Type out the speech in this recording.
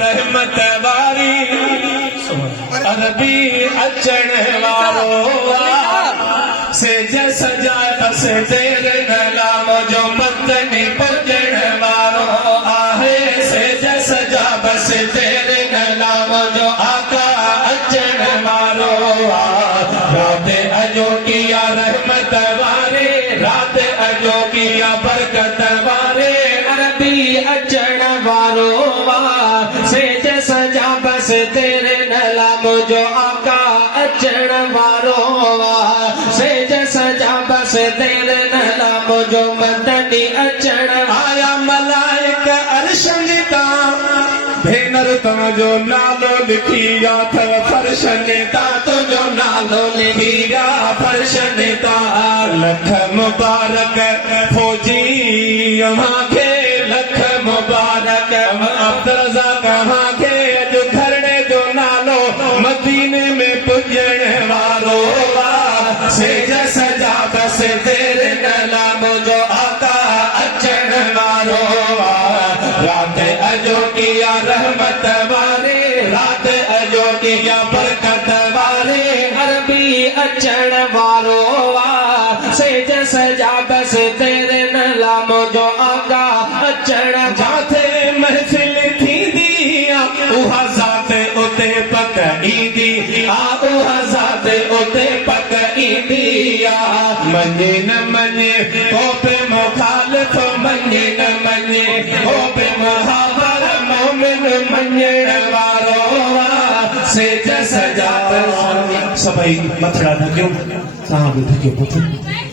रहमत वारी अरबी अचण वारो सेज सजाए बस देर न लामो जो मदनी पुजण वारो आहे सेज सजा बस देर न लामो जो आका अचण वारो रात अजो किया रहमत वारे रात अजो किया बरकत वारे अरबी अचण वारो सेज सजा बस तेरे नला मुझो आका अचण वारो सेज सजा बस तेरे नला मुझो मदनी अचण आया मलाइक अर्शनिता भेनर तुझो नालो लिखिया थव फर्शनिता तुझो नालो लिखिया फर्शनिता लख मुबारक फौजी अमां खे लख मुबारक अब्दुल कहां खे अॼु घरणे जो नालो मदीने में पुॼण वारो सेज सजा बस तेरे नला मुझो आका अचण वारो रात अजो किया रहमत वारे रात अजो किया बरकत वारे अरबी अचण वारो सेज सजा बस तेरे नला मुझो आका अचण जाथे महफिल थींदी उहा ज़ात उते पक ईंदी उहा ज़ात उते पक ईंदी मञे न मञे को बि मुखालिफ़ मञे न मञे को बि मुहावर मोमिन मञण वारो सेज सजा सभई मथड़ा ढकियो तव्हां बि ढकियो पुठ